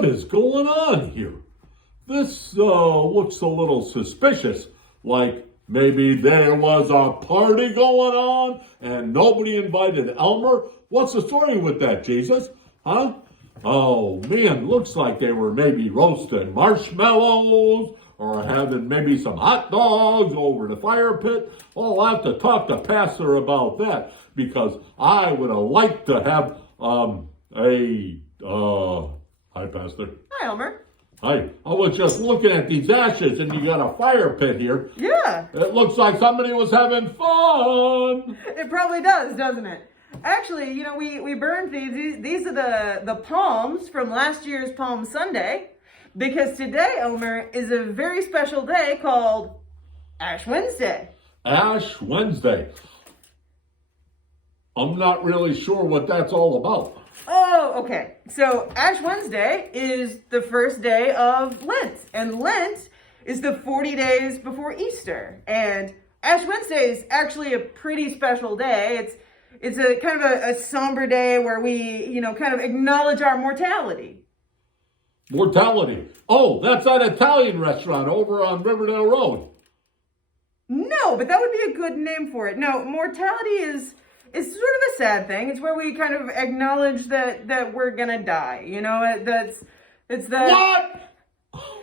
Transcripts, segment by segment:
What is going on here? This looks a little suspicious, like maybe there was a party going on and nobody invited Elmer. What's the story with that, Jesus? Huh? Oh man, looks like they were maybe roasting marshmallows or having maybe some hot dogs over the fire pit. Oh, I'll have to talk to Pastor about that because I would have liked to have hi Pastor. Hi Elmer. Hi. I was just looking at these ashes and you got a fire pit here. Yeah. It looks like somebody was having fun. It probably does, doesn't it? Actually, you know, we burned these. These are the palms from last year's Palm Sunday, because today, Elmer, is a very special day called Ash Wednesday. Ash Wednesday. I'm not really sure what that's all about. Oh, okay. So Ash Wednesday is the first day of Lent, and Lent is the 40 days before Easter. And Ash Wednesday is actually a pretty special day. It's a kind of a somber day where we, you know, kind of acknowledge our mortality. Mortality. Oh, that's that Italian restaurant over on Riverdale Road. No, but that would be a good name for it. No, mortality is sort of a sad thing. It's where we kind of acknowledge that we're gonna die. You know, it's that.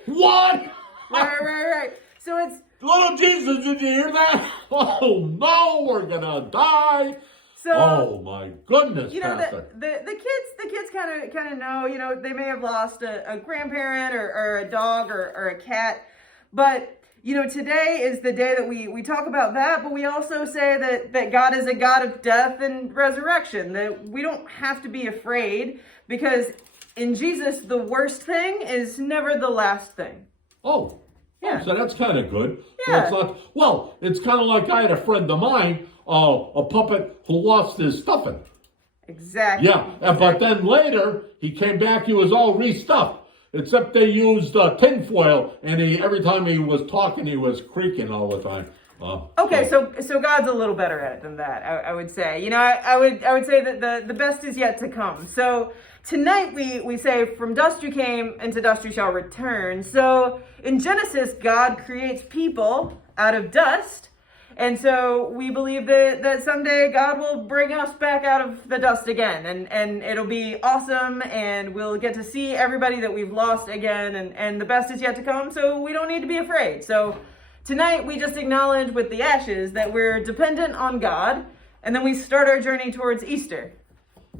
What? Right. So it's little Jesus. Did you hear that? Oh no, we're gonna die. So, oh my goodness, you know, Pastor. the kids kind of know, you know, they may have lost a grandparent or a dog or a cat, but you know, today is the day that we talk about that, but we also say that God is a God of death and resurrection, that we don't have to be afraid, because in Jesus, the worst thing is never the last thing. Oh, yeah. So that's kind of good. Yeah. So it's kind of like I had a friend of mine, a puppet who lost his stuffing. Exactly. Yeah, but then later, he came back, he was all restuffed. Except they used tinfoil, and every time he was talking, he was creaking all the time. Okay, so God's a little better at it than that, I would say. You know, I would say that the best is yet to come. So tonight we say, from dust you came, and to dust you shall return. So in Genesis, God creates people out of dust. And so we believe that someday God will bring us back out of the dust again, and it'll be awesome, and we'll get to see everybody that we've lost again, and the best is yet to come, so we don't need to be afraid. So tonight we just acknowledge with the ashes that we're dependent on God, and then we start our journey towards Easter.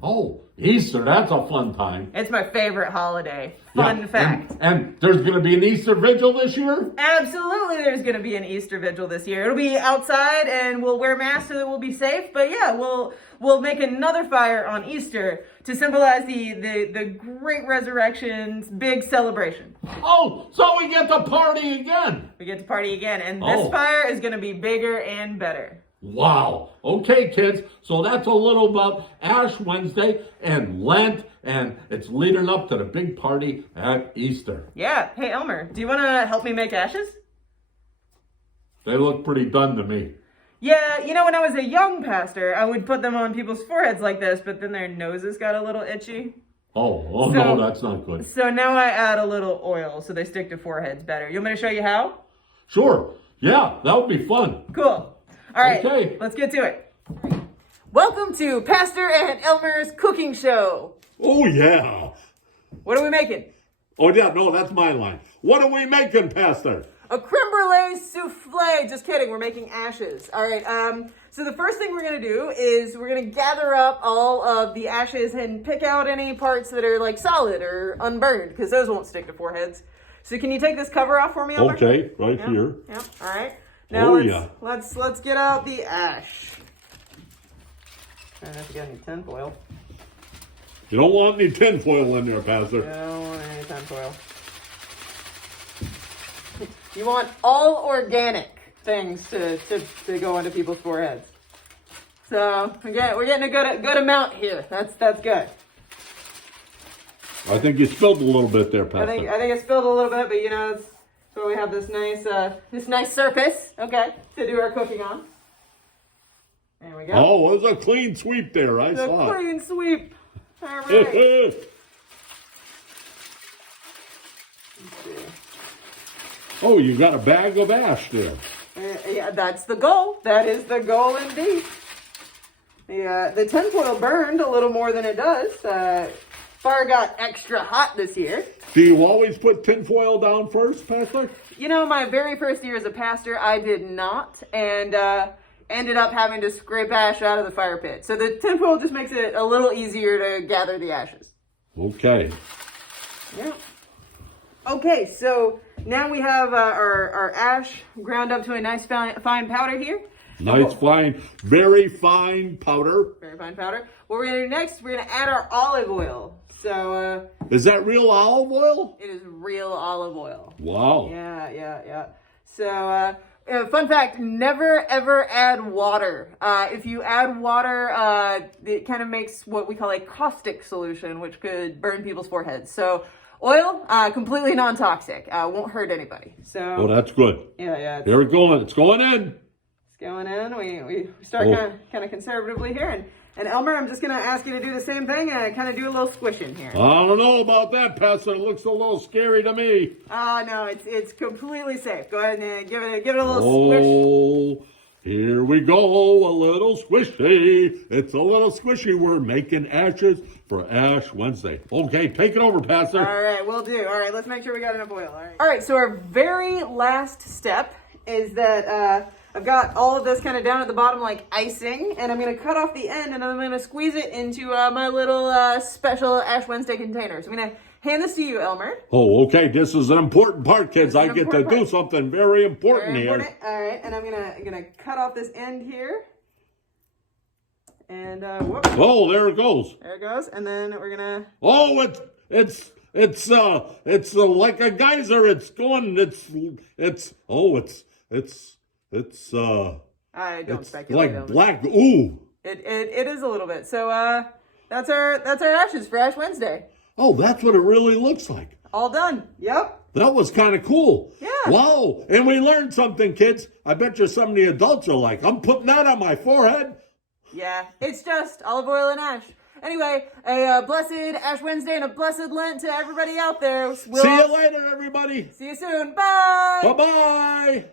Oh, Easter, that's a fun time. It's my favorite holiday. Fun fact. And there's going to be an Easter vigil this year? Absolutely, there's going to be an Easter vigil this year. It'll be outside, and we'll wear masks so that we'll be safe. But yeah, we'll make another fire on Easter to symbolize the great resurrection's big celebration. Oh, so we get to party again. We get to party again, and this fire is going to be bigger and better. Wow. Okay, kids. So that's a little about Ash Wednesday and Lent, and it's leading up to the big party at Easter. Yeah. Hey, Elmer, do you want to help me make ashes? They look pretty done to me. Yeah, you know, when I was a young pastor, I would put them on people's foreheads like this, but then their noses got a little itchy. Oh, no, that's not good. So now I add a little oil so they stick to foreheads better. You want me to show you how? Sure. Yeah, that would be fun. Cool. All right, okay. Let's get to it. Welcome to Pastor and Elmer's cooking show. Oh, yeah. What are we making? Oh, yeah, no, that's my line. What are we making, Pastor? A creme brulee souffle. Just kidding, we're making ashes. All right, so the first thing we're going to do is we're going to gather up all of the ashes and pick out any parts that are like solid or unburned, because those won't stick to foreheads. So can you take this cover off for me, Elmer? Okay, right here. Yep, all right. Now let's get out the ash. I don't know if you got any tinfoil. You don't want any tinfoil in there, Pastor. I don't want any tinfoil. You want all organic things to go into people's foreheads. So we're getting a good amount here. That's good. I think you spilled a little bit there, Pastor. I think I spilled a little bit, but you know, so we have this nice surface, okay, to do our cooking on. There we go. Oh, it was a clean sweep there. I saw it. A clean sweep. All right. Let's see. Oh, you got a bag of ash there. Yeah, that's the goal. That is the goal indeed. The tinfoil burned a little more than it does. Fire got extra hot this year. Do you always put tinfoil down first, Pastor? You know, my very first year as a pastor, I did not, and ended up having to scrape ash out of the fire pit. So the tinfoil just makes it a little easier to gather the ashes. Okay. Yeah. Okay, so now we have our ash ground up to a nice fine powder here. Nice fine, very fine powder. Very fine powder. What we're going to do next, we're going to add our olive oil. So, is that real olive oil? It is real olive oil. Wow. Yeah. So, fun fact, never ever add water. If you add water, it kind of makes what we call a caustic solution, which could burn people's foreheads. So, oil, completely non-toxic. Won't hurt anybody. So. Oh, that's good. Yeah. Here it's going. It's going in. It's going in. We start kind of conservatively here. And Elmer, I'm just going to ask you to do the same thing and kind of do a little squishing here. I don't know about that, Pastor. It looks a little scary to me. No, it's completely safe. Go ahead and give it a little squish. Oh, here we go. A little squishy. It's a little squishy. We're making ashes for Ash Wednesday. Okay, take it over, Pastor. All right, we'll do. All right, let's make sure we got enough oil. All right, so our very last step is that I've got all of this kind of down at the bottom like icing, and I'm going to cut off the end, and I'm going to squeeze it into my little special Ash Wednesday container. So I'm going to hand this to you, Elmer. Oh, okay. This is an important part, kids. I get to do something very important here. All right, and I'm gonna cut off this end here. And oh, there it goes. There it goes, and then we're gonna. Oh, it's like a geyser. It's going. I don't it's speculate. like black. Ooh. It is a little bit. So that's our ashes for Ash Wednesday. Oh, that's what it really looks like. All done. Yep. That was kind of cool. Yeah. Wow. And we learned something, kids. I bet you some of the adults are like, I'm putting that on my forehead. Yeah. It's just olive oil and ash. Anyway, a blessed Ash Wednesday and a blessed Lent to everybody out there. See you later, everybody. See you soon. Bye. Bye-bye.